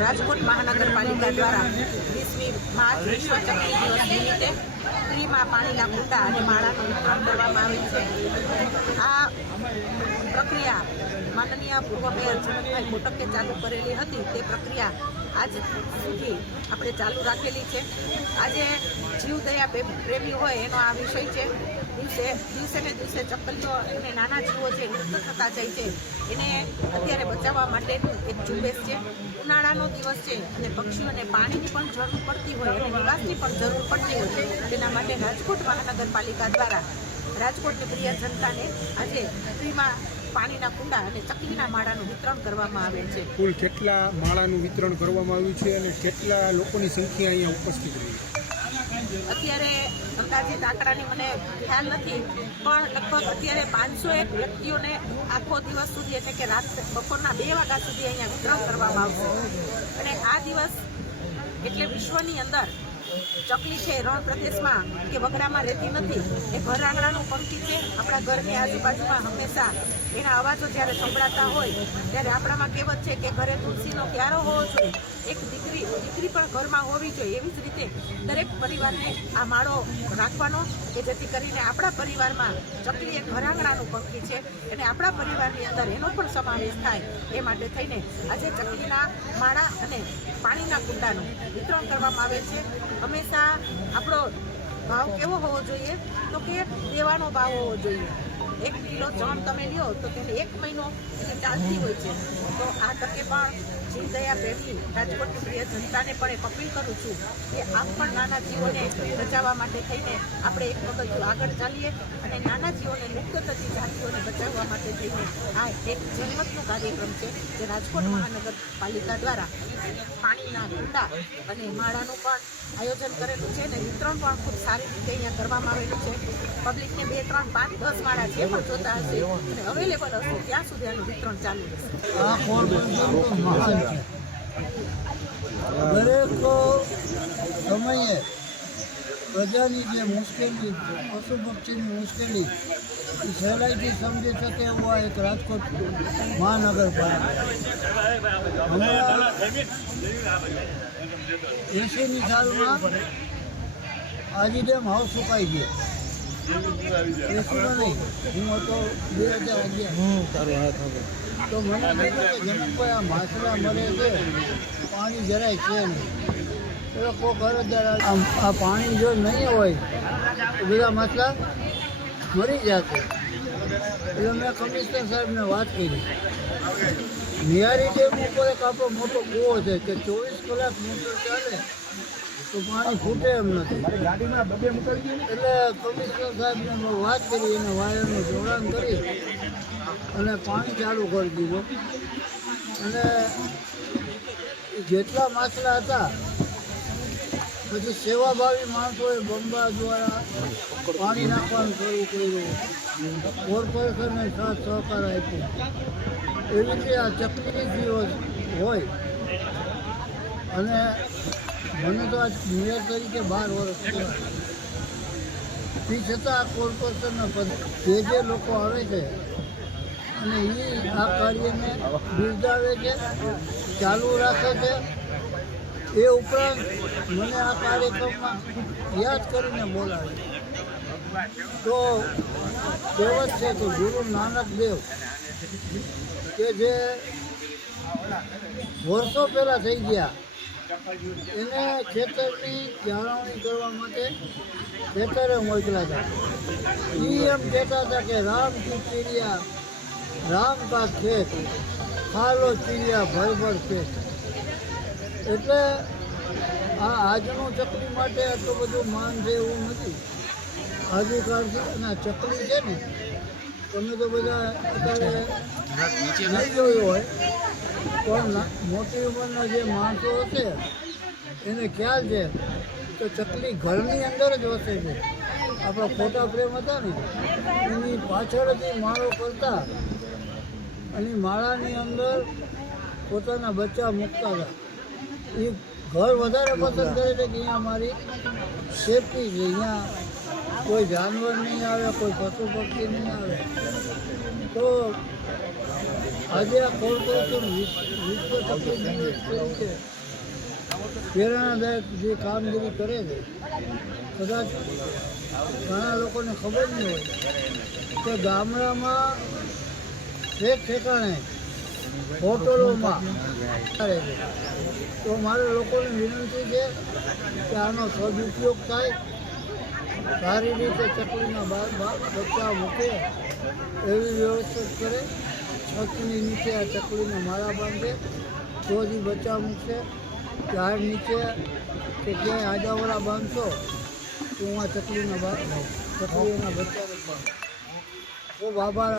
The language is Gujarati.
રાજકોટ મહાનગરપાલિકા દ્વારા વીસમી માર્ચ વિશ્વ ચકલી દિવસ નિમિત્તે ફ્રીમાં પાણીના કુંડા અને માળાનું વિતરણ કરવામાં આવે છે. આ પ્રક્રિયા માનનીય પૂર્વ મેયર જનકભાઈ કોટકે ચાલુ કરેલી હતી. તે પ્રક્રિયા આજ સુધી આપણે ચાલુ રાખેલી છે. આજે જીવદયા પ્રે- પ્રેમી હોય એનો આ વિષય છે. દિવસે દિવસે ને દિવસે ચકલીઓ અને નાના જીવો છે મૃત્યુ થતા જાય છે. એને અત્યારે બચાવવા માટેનું એક ઝુંબેશ છે. ઉનાળાનો દિવસ છે અને પક્ષીઓને પાણીની પણ જરૂર પડતી હોય અને નિવાસની પણ જરૂર પડતી હોય તેના માટે રાજકોટ મહાનગરપાલિકા દ્વારા રાજકોટની પ્રિય જનતાને આજે ફ્રીમાં પાણીના કુંડા અને ચકલીના માળાનું વિતરણ કરવામાં આવે છે. કુલ કેટલા માળાનું વિતરણ કરવામાં આવ્યું છે અને કેટલા લોકોની સંખ્યા અહીંયા ઉપસ્થિત રહી અત્યારે અંદાજિત આંકડાની મને ખ્યાલ નથી, પણ લગભગ અત્યારે પાંચસો એક વ્યક્તિઓને આખો દિવસ સુધી એટલે કે રાત બપોરના બે વાગ્યા સુધી અહીંયા વિક્રમ કરવામાં આવશે. અને આ દિવસ એટલે વિશ્વની અંદર ચકલી છે, રણ પ્રદેશમાં કે વગડામાં રહેતી નથી. એ ઘર આંગણાનું પંક્તિ છે. આપણા ઘરની આજુબાજુમાં હંમેશા એના અવાજો જ્યારે સંભળાતા હોય, ત્યારે આપણામાં કહેવત છે કે ઘરે તુલસીનો ક્યારો હોવો જોઈએ. એક દીકરી દીકરી પણ ઘરમાં હોવી જોઈએ. એવી જ રીતે દરેક પરિવારને આ માળો રાખવાનો કે જેથી કરીને આપણા પરિવારમાં ચકલી એક ઘરાંગણાનું પંખી છે અને આપણા પરિવારની અંદર એનો પણ સમાવેશ થાય એ માટે થઈને આજે ચકલીના માળા અને પાણીના કુંડાનું વિતરણ કરવામાં આવે છે. હંમેશા આપણો ભાવ કેવો હોવો જોઈએ? તો કે દેવાનો ભાવ હોવો જોઈએ. એક કિલો ચણ તમે લ્યો તો તેને એક મહિનો ચાલતી હોય છે. તો આ તકે પણ જીવદયા પ્રેમી, રાજકોટની પ્રિય જનતાને પણ એક અપીલ કરું છું કે આમ પણ નાના જીવોને બચાવવા માટે થઈને આપણે એક વખત આગળ ચાલીએ અને નાના જીવોને લુપ્ત થતી જાતિઓને બચાવવા માટે થઈને આ એક જનમતનો કાર્યક્રમ છે જે રાજકોટ મહાનગરપાલિકા દ્વારા પાણીના કુંડા અને માળાનું પણ આયોજન કરેલું છે અને વિતરણ પણ ખૂબ સારી રીતે અહીંયા કરવામાં આવેલું છે. પબ્લિકને બે, ત્રણ, પાંચ, દસ માળા જે પણ જોતા હશે અને અવેલેબલ હશે, ત્યાં સુધી આનું વિતરણ ચાલુ રહેશે. આ પોરબંદરનું મહાન છે દરેક સમયે પ્રજાની જે મુશ્કેલી પશુ પક્ષીની મુશ્કેલી, એ સહેલાઈથી સમજી શકે એવું આ એક રાજકોટ મહાનગરપાલિકા. હમણાં એંશીની સાલમાં આજી ડેમ હાવ સુકાઈ ગયા. એંશીમાં નહીં હું હતો બે હજાર અગિયાર. તો મને જમીનભાઈ આ માછલા મળે છે પાણી જરાય છે નહીં એટલે કોક અરજદાર આ પાણી જો નહીં હોય તો બધા માછલા મરી જશે એટલે મેં કમિશનર સાહેબને વાત કરી નિહારી ડેમ ઉપર એક આપણો મોટો કૂવો છે કે ચોવીસ કલાક મોટર ચાલે તો પાણી ફૂટે એમ નથી. એટલે કમિશનર સાહેબને મેં વાત કરી એને વાયરનું જોડાણ કરી અને પાણી ચાલુ કરી દીધું. અને જેટલા માછલા હતા પછી સેવાભાવી માણસોએ બંબા દ્વારા પાણી નાખવાનું શરૂ કર્યું. કોર્પોરેશનને સાથ સહકાર આપ્યો. એવી રીતે આ દિવસ હોય. અને મને તો આજ મેયર તરીકે બાર વર્ષ થયા. તે છતાં આ કોર્પોરેશનના પદ જે જે લોકો આવે છે અને એ આ કાર્યને બિરદાવે છે, ચાલુ રાખે છે એ ઉપરાંત મને આ કાર્યક્રમમાં યાદ કરીને બોલાવે તો કહેવત છે કે ગુરુ નાનક દેવ કે જે વર્ષો પહેલાં થઈ ગયા, એને ખેતરની જાળવણી કરવા માટે ખેતરે મોકલ્યા હતા. એ એમ કહેતા હતા કે રામ કી ચીડિયા, રામ કા ખેત, ખાલો ચીડિયા ભરભર ભર ખેત. એટલે આ આજનું ચકલી માટે આટલું બધું માન છે એવું નથી. આજુકાળથી અને આ ચકલી છે ને, તમે તો બધા અત્યારે નહીં જોયું હોય, પણ મોટી ઉંમરના જે માણસો હશે, એને ખ્યાલ છે તો ચકલી ઘરની અંદર જ વસે છે. આપણા ફોટા ફ્રેમ હતા ને, એની પાછળથી માળો કરતા અને માળાની અંદર પોતાના બચ્ચા મૂકતા હતા. એ ઘર વધારે પસંદ કરે છે કે અહીંયા મારી સેફટી છે. અહીંયા કોઈ જાનવર નહીં આવે, કોઈ પશુ પક્ષી નહીં આવે. તો આજે આ કોર્પોરેશન વિશ્વ ચકલી દિવસ તરીકે પ્રેરણાદાયક જે કામગીરી કરે છે, કદાચ ઘણા લોકોને ખબર નહીં હોય કે ગામડામાં એક ઠેકાણે હોટલોમાં. તો મારે લોકોને વિનંતી છે કે આનો સદુપયોગ થાય. સારી રીતે ચકલીના બચ્ચા મૂકે, એવી વ્યવસ્થિત કરે. છતની નીચે આ ચકલીને માળા બાંધે. તો જ બચ્ચા મૂકશે. ઝાડ નીચે કે ક્યાંય આડાવડા બાંધશો, તો હું આ ચકલીના બા ચકલીઓના બચ્ચાને બાંધ. ખૂબ આભાર